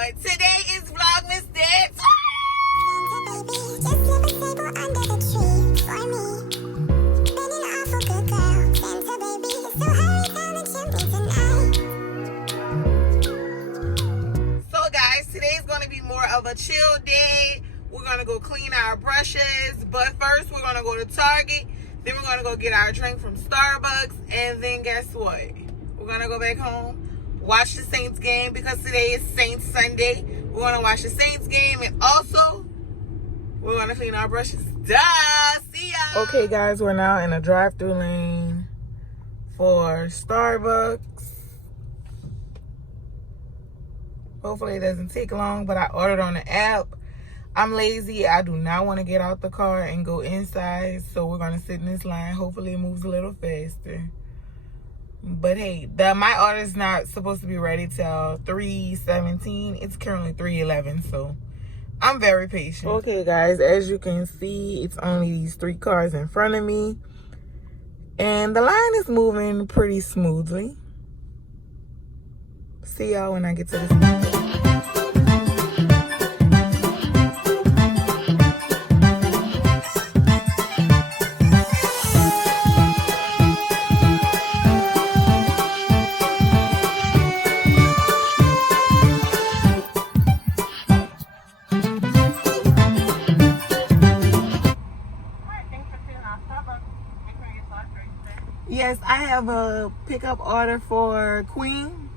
Lord. Today is Vlogmas Day. So guys, today's going to be more of a chill day. We're going to go clean our brushes. But first, we're going to go to Target. Then we're going to go get our drink from Starbucks. And then guess what? We're going to go back home. Watch the Saints game because today is Saints Sunday. We're going to watch the Saints game and also we're going to clean our brushes. Duh! See ya! Okay guys, we're now in a drive-thru lane for Starbucks. Hopefully it doesn't take long, but I ordered on the app. I'm lazy. I do not want to get out the car and go inside, so we're going to sit in this line. Hopefully it moves a little faster. But hey, my order is not supposed to be ready till 3:17. It's currently 3:11, so I'm very patient. Okay, guys, as you can see, it's only these 3 cars in front of me, and the line is moving pretty smoothly. See y'all when I get to this. Yes, I have a pickup order for Queen.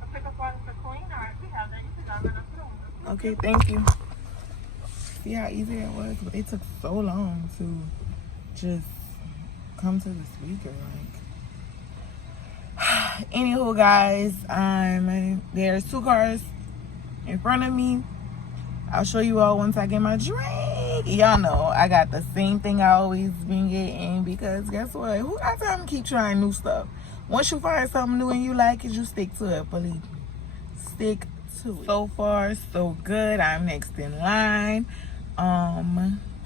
A pickup order for Queen? All right, we have that. You can go right up to them. Okay, thank you. See how easy it was? But it took so long to just come to the speaker. Like, anywho, guys, there's 2 cars in front of me. I'll show you all once I get my drink. Y'all know I got the same thing I always been getting because guess what? Who got time to keep trying new stuff? Once you find something new and you like it, you stick to it. Believe me. Stick to it. So far, so good. I'm next in line.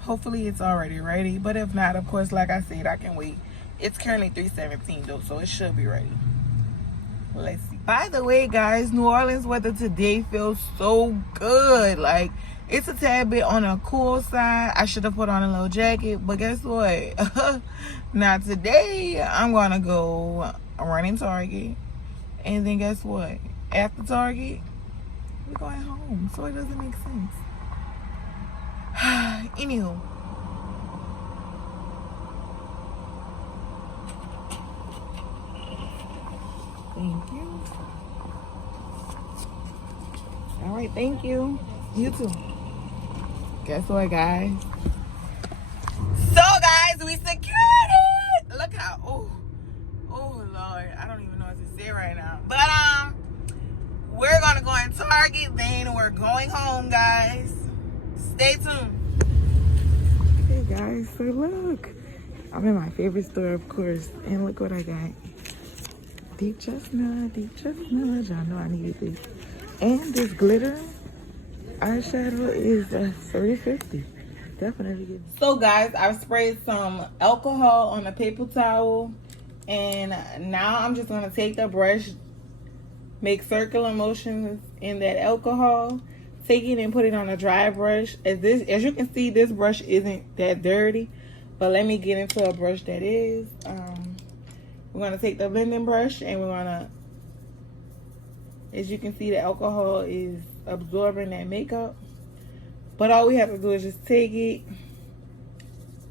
Hopefully it's already ready. But if not, of course, like I said, I can wait. It's currently 3:17 though, so it should be ready. Let's see. By the way, guys, New Orleans weather today feels so good. Like, it's a tad bit on a cool side. I should have put on a little jacket, but guess what? Not today. I'm gonna go run in Target, and then guess what? After Target, we're going home, so it doesn't make sense. Anywho. Thank you. All right, thank you. You too. Guess what, guys? So, guys, we secured it. Look how, oh Lord, I don't even know what to say right now. But we're gonna go in Target, then we're going home, guys. Stay tuned. Hey guys, so look, I'm in my favorite store, of course, and look what I got. Deep chestnut, y'all know I needed this. And this glitter eyeshadow is $3.50. Definitely good. So guys, I've sprayed some alcohol on a paper towel, and now I'm just gonna take the brush, make circular motions in that alcohol, take it and put it on a dry brush. As you can see, this brush isn't that dirty, but let me get into a brush that is. We're going to take the blending brush and we're going to, as you can see, the alcohol is absorbing that makeup. But all we have to do is just take it,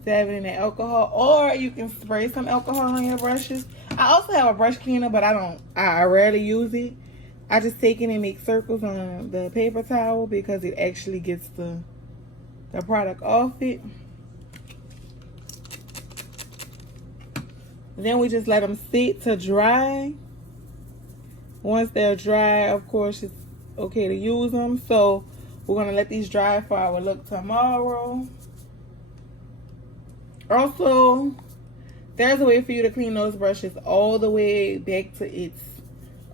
dab it in the alcohol, or you can spray some alcohol on your brushes. I also have a brush cleaner, but I rarely use it. I just take it and make circles on the paper towel because it actually gets the product off it. Then we just let them sit to dry. Once they're dry, of course, it's okay to use them. So we're going to let these dry for our look tomorrow. Also, there's a way for you to clean those brushes all the way back to its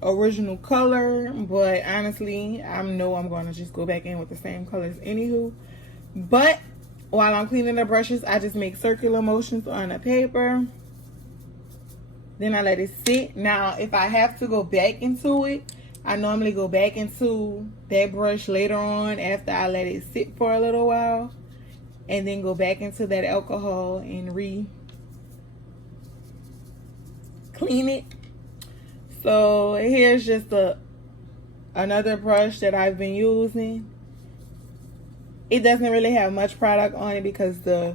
original color. But honestly, I know I'm going to just go back in with the same colors anywho. But while I'm cleaning the brushes, I just make circular motions on the paper. Then I let it sit. Now, if I have to go back into it, I normally go back into that brush later on after I let it sit for a little while, and then go back into that alcohol and clean it. So here's just another brush that I've been using. It doesn't really have much product on it because the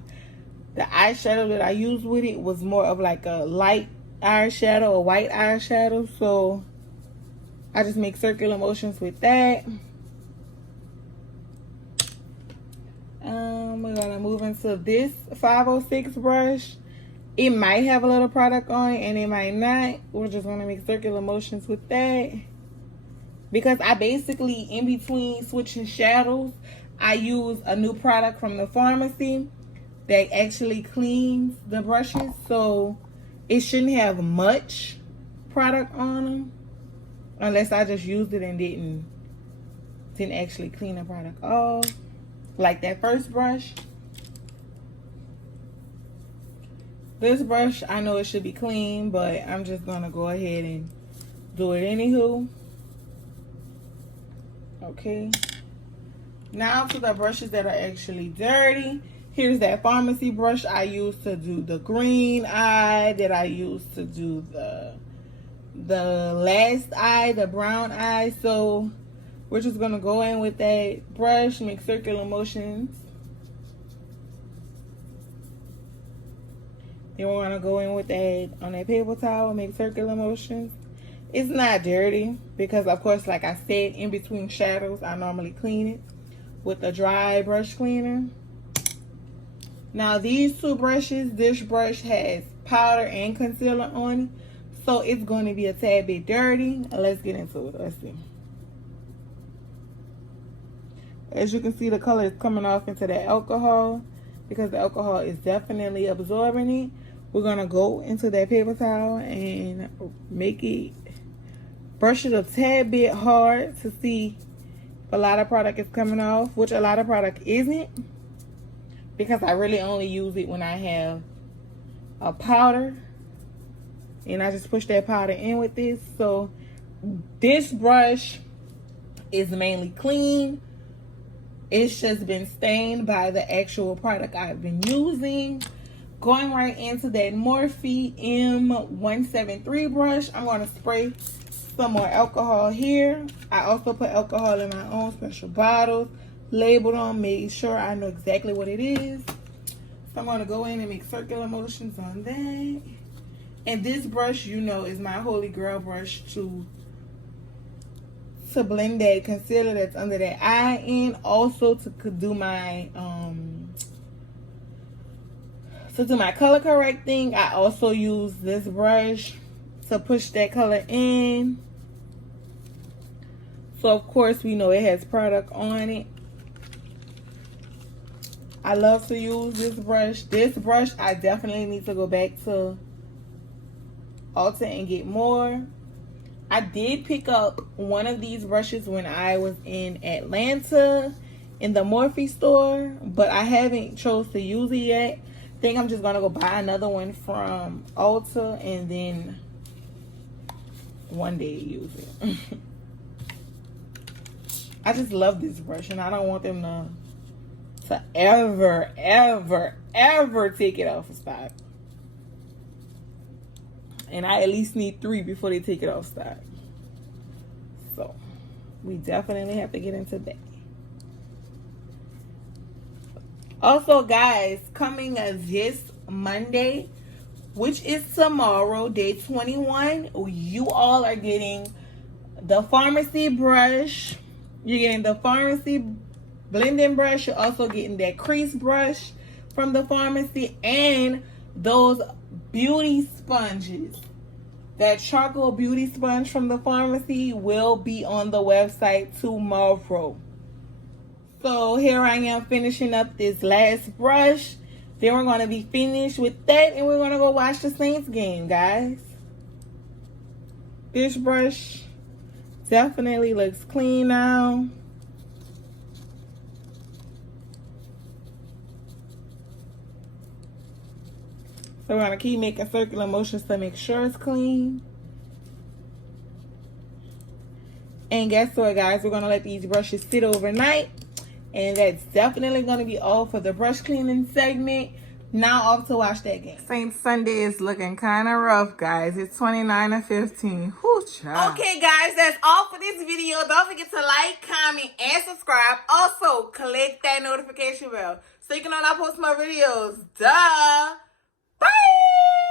eyeshadow that I used with it was more of like a light eyeshadow, a white eyeshadow. So I just make circular motions with that. We're gonna move into this 506 brush. It might have a little product on it and it might not. We're just gonna make circular motions with that. Because I basically, in between switching shadows, I use a new product from the pharmacy that actually cleans the brushes. So it shouldn't have much product on them. Unless I just used it and didn't actually clean the product off. Like that first brush. This brush, I know it should be clean, but I'm just gonna go ahead and do it anywho. Okay. Now to the brushes that are actually dirty. Here's that pharmacy brush I used to do the green eye, that I used to do the last eye, the brown eye. So we're just gonna go in with that brush, make circular motions. Then we're gonna go in with that on that paper towel, make circular motions. It's not dirty because, of course, like I said, in between shadows, I normally clean it with a dry brush cleaner. Now these two brushes, this brush has powder and concealer on it, so it's going to be a tad bit dirty. Let's get into it. Let's see. As you can see, the color is coming off into the alcohol because the alcohol is definitely absorbing it. We're going to go into that paper towel and make it, brush it a tad bit hard to see if a lot of product is coming off, which a lot of product isn't, because I really only use it when I have a powder, and I just push that powder in with this. So this brush is mainly clean. It's just been stained by the actual product I've been using. Going right into that Morphe M173 brush, I'm going to spray some more alcohol here. I also put alcohol in my own special bottles, labeled them, made sure I know exactly what it is. So I'm going to go in and make circular motions on that. And this brush, you know, is my holy grail brush to blend that concealer that's under that eye, and also to do my color correcting. I also use this brush to push that color in. So of course we know it has product on it. I love to use this brush. This brush I definitely need to go back to Ulta and get more. I did pick up one of these brushes when I was in Atlanta in the Morphe store, but I haven't chose to use it yet. I think I'm just gonna go buy another one from Ulta and then one day use it. I just love this brush and I don't want them to ever take it off of stock. And I at least need 3 before they take it off stock. So we definitely have to get into that. Also, guys, coming this Monday, which is tomorrow, day 21, you all are getting the pharmacy brush. You're getting the pharmacy blending brush. You're also getting that crease brush from the pharmacy and those beauty sponges. That charcoal beauty sponge from the pharmacy will be on the website tomorrow. So here I am finishing up this last brush. Then we're going to be finished with that and we're going to go watch the Saints game, guys. This brush definitely looks clean now. So we're going to keep making circular motions to make sure it's clean. And guess what, guys? We're going to let these brushes sit overnight. And that's definitely going to be all for the brush cleaning segment. Now off to watch that game. Saint Sunday is looking kind of rough, guys. It's 29-15. Whew, child. Okay, guys, that's all for this video. Don't forget to like, comment, and subscribe. Also, click that notification bell so you can know when I post my videos. Duh. Bye.